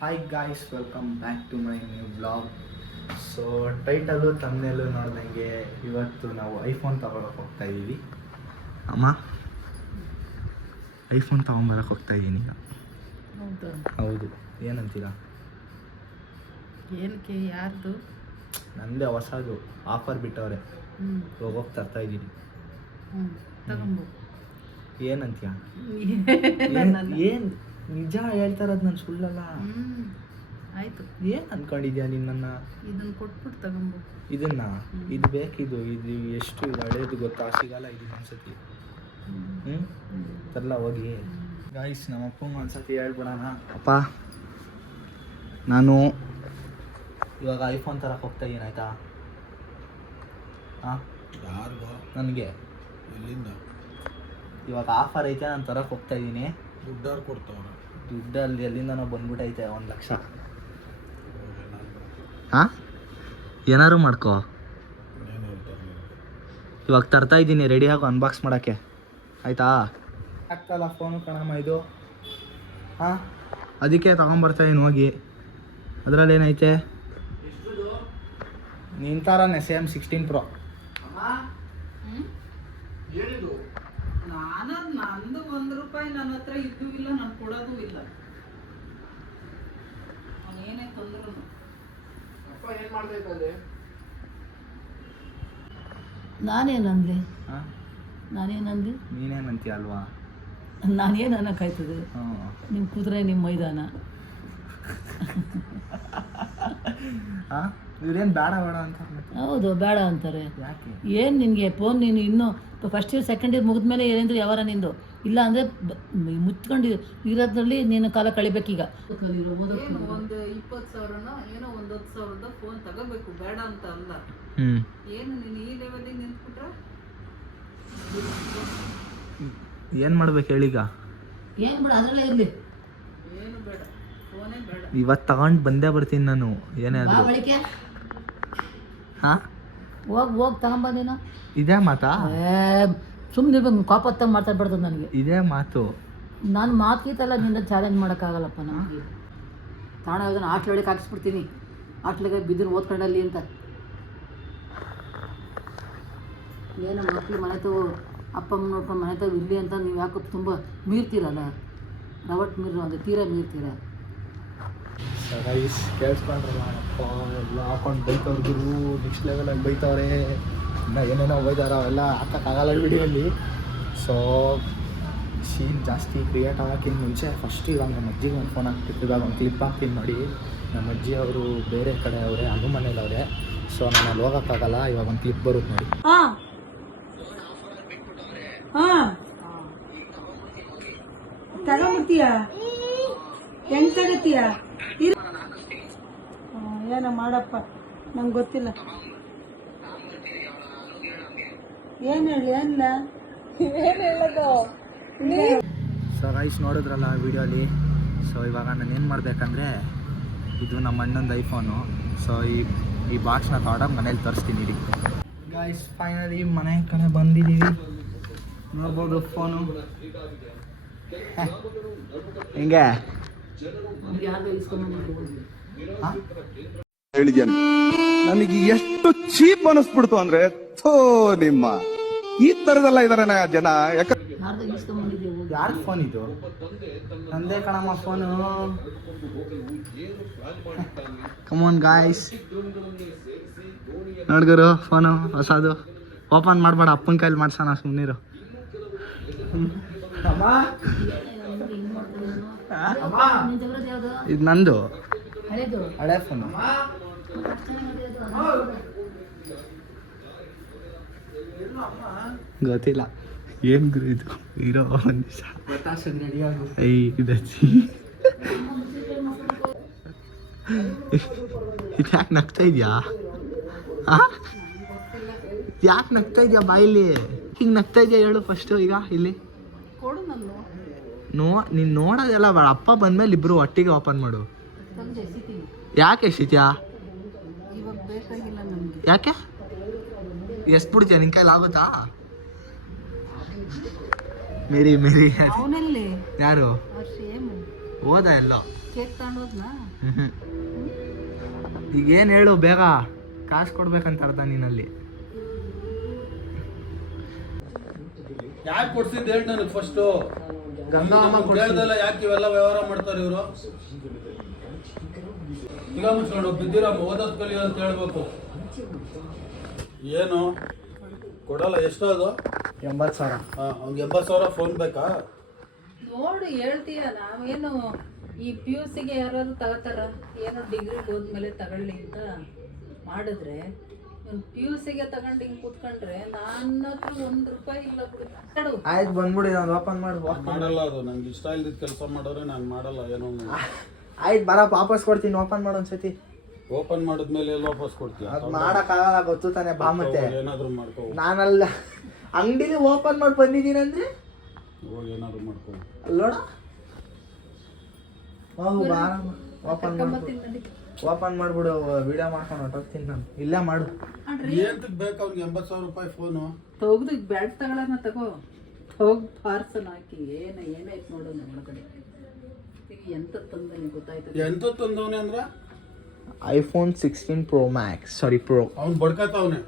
Hi guys, welcome back to my new blog. So title ತಮ್ಮನೇಲು ನೋಡ್ದಂಗೆ ಇವತ್ತು ನಾವು ಐಫೋನ್ ತಗೊಳಕ್ಕೆ ಹೋಗ್ತಾ ಇದ್ದೀವಿ. ಅಮ್ಮ, ಐಫೋನ್ ತೊಗೊಂಬರಕ್ಕೆ ಹೋಗ್ತಾ ಇದ್ದೀನಿ ಈಗ. ಹೌದು, ಏನಂತೀರಾ? ಏನಕ್ಕೆ? ಯಾರ್ದು? ನಂದೇ ಹೊಸದು ಆಫರ್ ಬಿಟ್ಟವ್ರೆ, ಹೋಗೋಕೆ ತರ್ತಾ ಇದ್ದೀನಿ. ಏನಂತೀಯ? ಏನು ನಿಜ ಹೇಳ್ತಾ ಇರೋದು, ನಾನು ಸುಳ್ಳಲ್ಲ. ಆಯ್ತು. ಏನು ಅನ್ಕೊಂಡಿದ್ಯಾ ನಿನ್ನನ್ನು? ಇದನ್ನ ಕೊಟ್ಬಿಟ್ಟು ತಗೊಂಬು. ಇದನ್ನ ಇದು ಬೇಕಿದು. ಇದು ಎಷ್ಟು ಇದು ಹಳೇದು ಗೊತ್ತಾ? ಸಿಗಲ್ಲ ಇದು ಒಂದ್ಸತಿ. ತರಲ್ಲ ಹೋಗಿ. ಗಾಯ್ಸ್, ನಮ್ಮ ಅಪ್ಪಂಗೆ ಒಂದ್ಸತಿ ಹೇಳ್ಬಿಡೋಣ. ಅಪ್ಪ, ನಾನು ಇವಾಗ ಐಫೋನ್ ತರಕ್ಕೆ ಹೋಗ್ತಾ ಇದ್ದೀನಿ, ಆಯ್ತಾ? ಹಾಂ, ಯಾರಿಗೋ? ನನಗೆ. ಎಲ್ಲಿಂದ? ಇವಾಗ ಆಫರ್ ಐತೆ, ನಾನು ತರಕ್ಕೆ ಹೋಗ್ತಾ ಇದ್ದೀನಿ. ದುಡ್ಡಾರು ಕೊಡ್ತಾವ್ರ? ದುಡ್ಡಲ್ಲಿ ಎಲ್ಲಿಂದನೋ ಬಂದ್ಬಿಟ್ಟೈತೆ 1 ಲಕ್ಷ. ಹಾಂ, ಏನಾದ್ರು ಮಾಡ್ಕೋ. ಇವಾಗ ತರ್ತಾ ಇದ್ದೀನಿ, ರೆಡಿಯಾಗಿ ಅನ್ಬಾಕ್ಸ್ ಮಾಡೋಕ್ಕೆ, ಆಯಿತಾ? ಆಗ್ತಲ್ಲ ಫೋನು ಕಣಮ್ಮ ಇದು. ಹಾಂ, ಅದಕ್ಕೆ ತೊಗೊಂಬರ್ತಾಯಿದ್ದೀನಿ ಹೋಗಿ. ಅದರಲ್ಲಿ ಏನೈತೆ? ನಿನ್ನ ಥರನೇ ಸೇಮ್ 16 Pro. ನಂದು ₹1 ನನ್ನ ಹತ್ರ ಇದ್ದೂ ಇಲ್ಲ, ನಾನು ಕೊಡೋದು ಇಲ್ಲ. ಅವನೇನೇ ತಂದ್ರು ಏನು ಮಾಡ್ಬೇಕಂದ್ರೆ ನಾನೇನಂದೆ? ಹಾಂ, ನಾನೇನಂದೆ? ನೀನೇನಂತೀಯ ಅಲ್ವಾ? ನಾನೇನು ಅನ್ನೋಕ್ಕಾಯ್ತದೆ? ಹ್ಞೂ, ನಿಮ್ಮ ಕುದುರೆ ನಿಮ್ಮ ಮೈದಾನ. ಹಾಂ, ಇವ್ರೇನು ಬೇಡ ಬೇಡ ಅಂತ. ಹೌದು, ಬೇಡ ಅಂತಾರೆ. ಯಾಕೆ? ಏನು ನಿನಗೆ ಫೋನ್? ನೀನು ಇನ್ನೂ ಫಸ್ಟ್ ಇಯರ್ ಸೆಕೆಂಡ್ ಇಯರ್ ಮುಗಿದ್ಮೇಲೆ ಏನೇಂದ್ರು ಯಾವಾರ ನಿಂದು ಇಲ್ಲ ಅಂದರೆ ಮುಚ್ಕೊಂಡು ಇರೋದ್ರಲ್ಲಿ ನೀನು ಕಾಲ ಕಳಿಬೇಕೀಗ. ಒಂದು 20,000 ಏನೋ 10,000 ಫೋನ್ ತಗೋಬೇಕು, ಬೇಡ ಅಂತ ಅಲ್ಲ. ಏನು ನೀನು ಈ ಲೆವೆಲಿಗೆ ನಿಂತ್ಬಿಟ್ರೆ ಏನು ಮಾಡ್ಬೇಕು ಹೇಳೀಗ? ಏನು ಬೇಡ, ಅದರಲ್ಲೇ ಇರಲಿ. ಏನು ಬೇಡ, ಫೋನೇ ಬೇಡ. ಇವತ್ತು ತಗೊಂಡು ಬಂದೇ ಬರ್ತೀನಿ ನಾನು, ಏನೇ ಆದರೂ. ಬಳಿಕೆ ಹಾಂ, ಹೋಗಿ ತಗೊಂಬ ನೀನು. ಇದೇ ಮಾತಾ? ಸುಮ್ಮನೆ ಕಾಪತ್ತಾಗ ಮಾತಾಡ್ಬಾರ್ದು ನನಗೆ. ಇದೇ ಮಾತು. ನಾನು ಮಾತುಗೀತಲ್ಲ, ನಿನ್ನ ಚಾಲೆಂಜ್ ಮಾಡೋಕ್ಕಾಗಲ್ಲಪ್ಪ ನನಗೆ. ತಾಣ ಅದನ್ನು ಹಾಸ್ಟ್ಲ್ ಒಳಗೆ ಹಾಕಿಸ್ಬಿಡ್ತೀನಿ, ಹಾಸ್ಟ್ಲಿಗೆ ಬಿದ್ದು ಓದ್ಕೊಂಡಲ್ಲಿ ಅಂತ. ಏನೋ ಮಕ್ಕಳು ಮನೆ ತಗೋ, ಅಪ್ಪ ಅಮ್ಮ ನೋಡ್ಕೊಂಡು ಮನೆ ತಗೋ ಇಲ್ಲಿ ಅಂತ ನೀವು ಯಾಕೆ ತುಂಬ ಮೀರ್ತೀರಲ್ಲ, ರವಟ್ ಮೀರು ಅಂದರೆ ತೀರಾ ಮೀರ್ತೀರ. ಕೇಳಿಸ್ಕೊಂಡ್ರಲ್ಲ ಅಪ್ಪ, ಎಲ್ಲ ಹಾಕೊಂಡು ಬೈತವ್ರು ಗುರು, ನೆಕ್ಸ್ಟ್ ಲೆವೆಲಾಗಿ ಬೈತವ್ರೆ. ಇನ್ನು ಏನೇನೋ ಬೈತಾರ, ಅವೆಲ್ಲ ಹಾಕೋಕ್ಕಾಗಲ್ಲ ವಿಡಿಯೋಲ್ಲಿ. ಸೊ ಸೀನ್ ಜಾಸ್ತಿ ಕ್ರಿಯೇಟ್ ಆಗೋಕ್ಕಿಂತ ಮುಂಚೆ ಫಸ್ಟ್ ಇವಾಗ ನಮ್ಮ ಅಜ್ಜಿಗೆ ಒಂದು ಫೋನ್ ಹಾಕ್ತಿತ್ತು. ಇವಾಗ ಒಂದು ಕ್ಲಿಪ್ ಹಾಕ್ತೀನಿ ನೋಡಿ. ನಮ್ಮ ಅಜ್ಜಿ ಅವರು ಬೇರೆ ಕಡೆ ಅವರೇ, ಅನು ಮನೇಲಿ ಅವರೇ. ಸೊ ನಾನು ಅಲ್ಲಿ ಹೋಗೋಕ್ಕಾಗಲ್ಲ, ಇವಾಗ ಒಂದು ಕ್ಲಿಪ್ ಬರುತ್ತೆ ನೋಡಿ. ತಗೊಂಡ್ಬಿಡ್ತೀಯಾ? ಹೆಂಗೆ ತಗತ್ತೀಯ? ಏನೋ ಮಾಡಪ್ಪ, ನಂಗೆ ಗೊತ್ತಿಲ್ಲ. ಏನು ಹೇಳಿ? ಏನಿಲ್ಲ, ಏನು ಹೇಳೋದು? ಸೊ ಗೈಸ್, ನೋಡಿದ್ರಲ್ಲ ವಿಡಿಯೋಲಿ. ಸೊ ಇವಾಗ ನಾನು ಏನು ಮಾಡಬೇಕಂದ್ರೆ, ಇದು ನಮ್ಮ ಅಣ್ಣಂದು ಐಫೋನು. ಸೊ ಈ ಬಾಕ್ಸ್ನ ತಗೊಂಡಾಗ ಮನೇಲಿ ತರಿಸ್ತೀನಿ ಇಡಿ. ಗೈಸ್, ಫೈನಲಿ ಮನೆ ಕಡೆ ಬಂದಿದ್ದೀವಿ. ನೋಡ್ಬೋದು ಫೋನು ಹಿಂಗೆ. ಹೇಳಿದ್ಯಾನೆ, ನನಗೆ ಎಷ್ಟು ಚೀಪ್ ಅನಿಸ್ಬಿಡ್ತು ಅಂದ್ರೆ, ಥೋ ನಿಮ್ಮ ಈ ತರದೆಲ್ಲ ಇದಾರೆ ಜನ. ಯಾರ ಫೋನ್ ಇದು? ನಂದೇ ಕಣಮ್ಮ ಫೋನು. ಕಮಾನ್ ಗಾಯ್ಸ್, ನೋಡ್ಗರು ಫೋನು ಹೊಸದು. ಓಪನ್ ಮಾಡಬೇಡ, ಅಪ್ಪನ ಕೈಲಿ ಮಾಡ್ಸೋಣ, ಸುಮ್ಮನಿರು. ಇದು ನಂದು ಹಳೆ ಫೋನು. ಗೊತ್ತಿಲ್ಲ ಏನು ಗುರು ಇದು. ಇರೋ ಒಂದು ನಿಮಿಷ. ಇದು ಯಾಕೆ ನಗ್ತಾ ಇದೆಯಾ? ಯಾಕೆ ನಗ್ತಾ ಇದೆಯಾ ಬಾಯಿಲಿ? ಹಿಂಗೆ ನಗ್ತಾ ಇದೆಯಾ ಹೇಳು ಫಸ್ಟು. ಈಗ ಇಲ್ಲಿ ನೀನು ನೋಡೋದೆಲ್ಲ ಬೇಡ, ಅಪ್ಪ ಬಂದ್ಮೇಲೆ ಇಬ್ಬರು ಒಟ್ಟಿಗೆ ಓಪನ್ ಮಾಡು. ಯಾಕೆ ಎಷ್ಟಿದ್ಯಾ? ಯಾಕೆ ಎಷ್ಟು ಬಿಡ್ತೀಯ? ನಿನ್ನ ಕೈಲಿ ಆಗುತ್ತಾ? ಮೇರಿ ಯಾರು ಹೋದ ಎಲ್ಲ ಕೇಕ್ ತಗೊಂಡೋದ್ನಾ? ಈಗೇನು ಹೇಳು, ಬೇಗ ಕಾಸು ಕೊಡ್ಬೇಕಂತ ಅರ್ಥ ನೀನಲ್ಲಿ. ಯಾಕೆ ಕೊಡ್ಸಿದ್ದು ಹೇಳಿ ನನಗೆ ಫಸ್ಟು. ಗಂಗಮ್ಮ ಕೇಳ್ದಲ್ಲ ಯಾಕೆ ಇವೆಲ್ಲ ವ್ಯವಹಾರ ಮಾಡ್ತಾರೆ ಇವರು. ಈಗ ಮುಚ್ಕೊಂಡು ಬಿದ್ದಿರಮ್ಮ ಓದೋದ್ ಕಲಿ ಅಂತ ಹೇಳ್ಬೇಕು. ಏನು ಕೊಡಲ್ಲ, ಎಷ್ಟು ಅದು? 80,000. ಅವ್ನಿಗೆ 80,000 ಫೋನ್ ಬೇಕಾ? ನೋಡು ಹೇಳ್ತೀಯ, ನಾವೇನು ಈ PUCಗೆ ಯಾರು ತಗೋತಾರ? ಏನೋ ಡಿಗ್ರಿ ಹೋದ್ಮೇಲೆ ತಗೊಳ್ಳಿ ಅಂತ ಮಾಡಿದ್ರೆ ಒಂದು PUCಗೆ ತಗೊಂಡು ಹಿಂಗೆ ಕೂತ್ಕೊಂಡ್ರೆ ನನ್ನ ಹತ್ರ ₹1 ಇಲ್ಲ ಬಿಡು. ಆಯ್ತು ಬಂದ್ಬಿಡಿ, ನಾನು ಓಪನ್ ಮಾಡಿ ಮಾಡಲ್ಲ. ಅದು ನಂಗೆ ಇಷ್ಟ ಇಲ್ದಿದ್ದ ಕೆಲಸ ಮಾಡಿದ್ರೆ ನಾನು ಮಾಡಲ್ಲ. ಏನೋ ಆಯ್ತು ಬರಪ್ಪ, ವಾಪಸ್ ಕೊಡ್ತೀನಿ. ಓಪನ್ ಮಾಡು ಒಂದ್ಸತಿ. ಓಪನ್ ಮಾಡಿದ್ಮೇಲೆ ಎಲ್ಲಿ ವಾಪಸ್ ಕೊಡ್ತೀಯ? ಅದು ಮಾಡೋಕ್ಕಾಗಲ್ಲ, ಗೊತ್ತು ತಾನೆ. ಬಾ ಮತ್ತೆ ಏನಾದ್ರು ಮಾಡ್ಕೋ. ನಾನಲ್ಲ, ಅಂಗಡಿಲಿ ಓಪನ್ ಮಾಡಿ ಬಂದಿದ್ದೀನಿ ಅಂದ್ರೆ ಹೋಗಿ ಏನಾದ್ರು ಮಾಡ್ಕೋ. ಅಲ್ಲೋಡ ಹೋಗು ಬಾ. ಓಪನ್ ಮಾಡ್ಬಿಡು, ವಿಡಿಯೋ ಮಾಡ್ಕೊಂಡು ಹೊಟ್ಟೋಗ್ತೀನಿ ನಾನು. ಇಲ್ಲೇ ಮಾಡು. ಏಂತಕ್ ಬೇಕು ಅವ್ನಿಗೆ 80,000 ಫೋನು? ತೆಗ್ದು ಬ್ಯಾಟ್ ತಗೊಳ್ಳೋಣ, ತಗೋ. ಹೋಗಿ ಪಾರ್ಸಲ್ ಹಾಕಿ ಏನಾಯ್ತು ನೋಡು ನಮ್ಮ ಒಳಗಡೆ. ಈಗ ಎಂತ ತಂದಾನೆ ಗೊತ್ತಾಯ್ತು. ಎಂತ ತಂದವನೆ ಅಂದ್ರ iPhone 16 Pro Max, ಸಾರಿ Pro. ಅವ್ನು ಬಡ್ಕತ್ತವನೆ.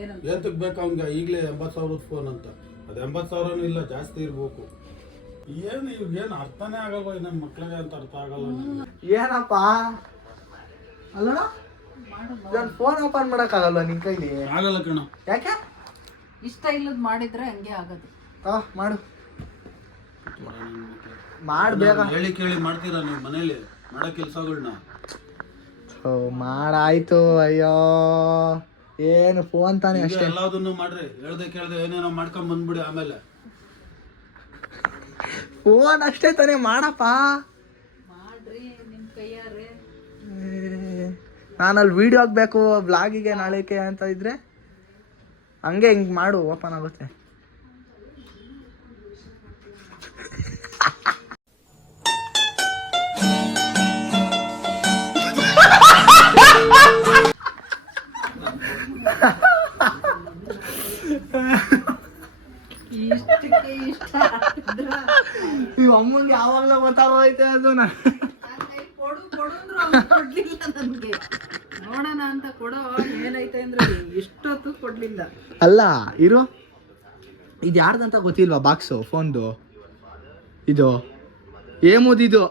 ಏನಂತ? ಎಂತಕ್ ಬೇಕು ಅವ್ನಿಗೆ ಈಗಲೇ 80,000 ಫೋನ್ ಅಂತ? ಅದು 80,000 ಇಲ್ಲ, ಜಾಸ್ತಿ ಇರ್ಬೇಕು. ಏನು ಇವ್ಗೇನು ಅರ್ಥನೇ ಆಗಲ್ವ? ನಮ್ಮ ಮಕ್ಳಿಗೆ ಅಂತ ಅರ್ಥ ಆಗಲ್ಲ. ಏನಪ್ಪ ಅಲ್ಲ, ನಾನು ಫೋನ್ ಓಪನ್ ಮಾಡೋಕ್ಕಾಗಲ್ವ ನಿನ್ ಕೈಲಿ? ಆಗಲ್ಲ ಕಣ. ಯಾಕೆ? ಇಷ್ಟ ಇಲ್ಲದ್ ಮಾಡಿದ್ರೆ ಹಂಗೆ ಆಗೋದು. ಮಾಡು ಮಾಡು ಬೇಗ. ಹೇಳಿ ಕೇಳಿ ಮಾಡ್ತೀರಾ ನೀವು ಮನೇಲಿ ಮಾಡೋ ಕೆಲಸಗಳನ್ನ? ಮಾಡಾಯ್ತು. ಅಯ್ಯೋ ಏನು ಫೋನ್ ತಾನೇ ಅಷ್ಟೇ. ಎಲ್ಲದನ್ನು ಮಾಡ್ರಿ, ಹೇಳ್ದೆ ಕೇಳ್ದೆ ಏನೇನೋ ಮಾಡ್ಕೊಂಡ್ ಬಂದ್ಬಿಡಿ. ಆಮೇಲೆ ಫೋನ್ ಅಷ್ಟೇ ತಾನೇ, ಮಾಡಪ್ಪ. ಮಾಡ್ರಿ ನಿಮ್ ಕೈಯಾರೆ. ನಾನಲ್ಲಿ ವಿಡಿಯೋ ಹಾಕ್ಬೇಕು ಬ್ಲಾಗಿಗೆ ನಾಳೆಗೆ ಅಂತ ಇದ್ರೆ ಹಂಗೆ ಹಿಂಗೆ ಮಾಡು, ಓಪನ್ ಆಗುತ್ತೆ. ಇಷ್ಟಕ್ಕೆ ಇಷ್ಟ ನೀವು ಅಮ್ಮಂಗೆ ಯಾವಾಗಲೂ ಗೊತ್ತಾಗೋಯ್ತೆ ಅದು. ಕೊಡು ಕೊಡುಂದ್ರು ಅವ್ನು ಕೊಡ್ಲಿಲ್ಲ ನನ್ಗೆ. ನೋಡೋಣ ಅಂತ ಕೊಡೋ ಏನೈತೆ ಅಂದ್ರೆ ಇಷ್ಟೊತ್ತು ಕೊಡ್ಲಿಲ್ಲ. ಅಲ್ಲ ಇರು, ಇದು ಯಾರ್ದಂತ ಗೊತ್ತಿಲ್ವಾ ಬಾಕ್ಸು ಫೋನ್ದು? ಇದು ಏಮುದಿದು?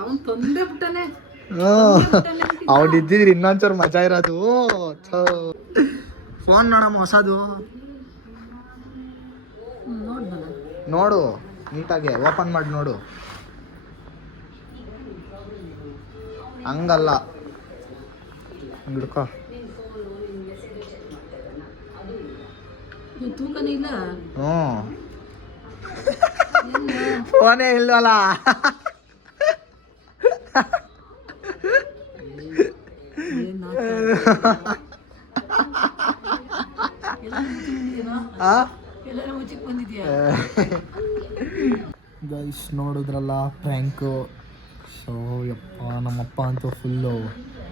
ಅವನ್ ತೊಂದೇ ಬಿಟ್ಟನೆ. ಅವ್ನು ಇದ್ದಿದ್ರೆ ಇನ್ನೊಂಚೂರು ಮಜಾ ಇರೋದು. ಫೋನ್ ನೋಡಮ್ಮ ಹೊಸದು. ನೋಡು ನೀಟಾಗೆ ಓಪನ್ ಮಾಡಿ ನೋಡು. ಹಂಗಲ್ಲ, ಹಿಡ್ಕೋ. ತೂಕನೇ ಇಲ್ಲ. ಫೋನೇ ಇಲ್ವಲ್ಲ. ಗೈಸ್ ನೋಡಿದ್ರಲ್ಲ ಪ್ರ್ಯಾಂಕು. ಸೊ ಯಪ್ಪ, ನಮ್ಮಪ್ಪ ಅಂತೂ ಫುಲ್ಲು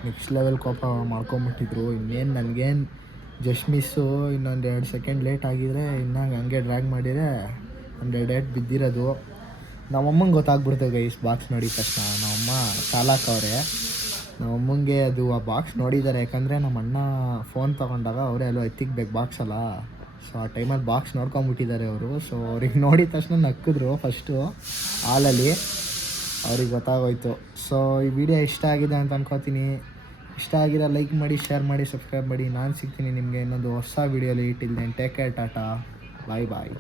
ನೆಕ್ಸ್ಟ್ ಲೆವೆಲ್ ಕೋಪ ಮಾಡ್ಕೊಂಬಿಟ್ಟಿದ್ರು. ಇನ್ನೇನು ನನಗೇನು ಜಸ್ಟ್ ಮಿಸ್ಸು, ಇನ್ನೊಂದು 2 ಸೆಕೆಂಡ್ ಲೇಟ್ ಆಗಿದ್ರೆ ಇನ್ನೂ ಹಂಗೆ ಡ್ರ್ಯಾಗ್ ಮಾಡಿದರೆ ಒಂದು 2 ಬಿದ್ದಿರೋದು. ನಮ್ಮಮ್ಮಂಗೆ ಗೊತ್ತಾಗ್ಬಿಡ್ತು ಗೈಸ್ ಬಾಕ್ಸ್ ನೋಡಿದ ತಕ್ಷಣ. ನಮ್ಮಮ್ಮ ಚಾಲಾಕವ್ರೆ. ನಮ್ಮಮ್ಮಂಗೆ ಅದು ಆ ಬಾಕ್ಸ್ ನೋಡಿದ್ದಾರೆ, ಯಾಕಂದರೆ ನಮ್ಮ ಅಣ್ಣ ಫೋನ್ ತೊಗೊಂಡಾಗ ಅವರೇ ಅಲ್ಲೋ ಎತ್ತಿಕ್ಬೇಕು ಬಾಕ್ಸ್ ಅಲ್ಲ. ಸೊ ಆ ಟೈಮಲ್ಲಿ ಬಾಕ್ಸ್ ನೋಡ್ಕೊಂಬಿಟ್ಟಿದ್ದಾರೆ ಅವರು. ಸೊ ಅವ್ರಿಗೆ ನೋಡಿದ ತಕ್ಷಣ ನಕ್ಕಿದ್ರು ಫಸ್ಟು ಹಾಲಲ್ಲಿ. ಅವ್ರಿಗೆ ಗೊತ್ತಾಗೋಯ್ತು. ಸೊ ಈ ವಿಡಿಯೋ ಇಷ್ಟ ಆಗಿದೆ ಅಂತ ಅನ್ಕೋತೀನಿ. ಇಷ್ಟ ಆಗಿರೋ ಲೈಕ್ ಮಾಡಿ, ಶೇರ್ ಮಾಡಿ, ಸಬ್ಸ್ಕ್ರೈಬ್ ಮಾಡಿ. ನಾನು ಸಿಗ್ತೀನಿ ನಿಮಗೆ ಇನ್ನೊಂದು ಹೊಸ ವಿಡಿಯೋಲಿ. ಇಟ್ಟಿದ್ದೇನೆ. ಟೇಕ್ ಕೇರ್, ಟಾಟಾ, ಬಾಯ್ ಬಾಯ್.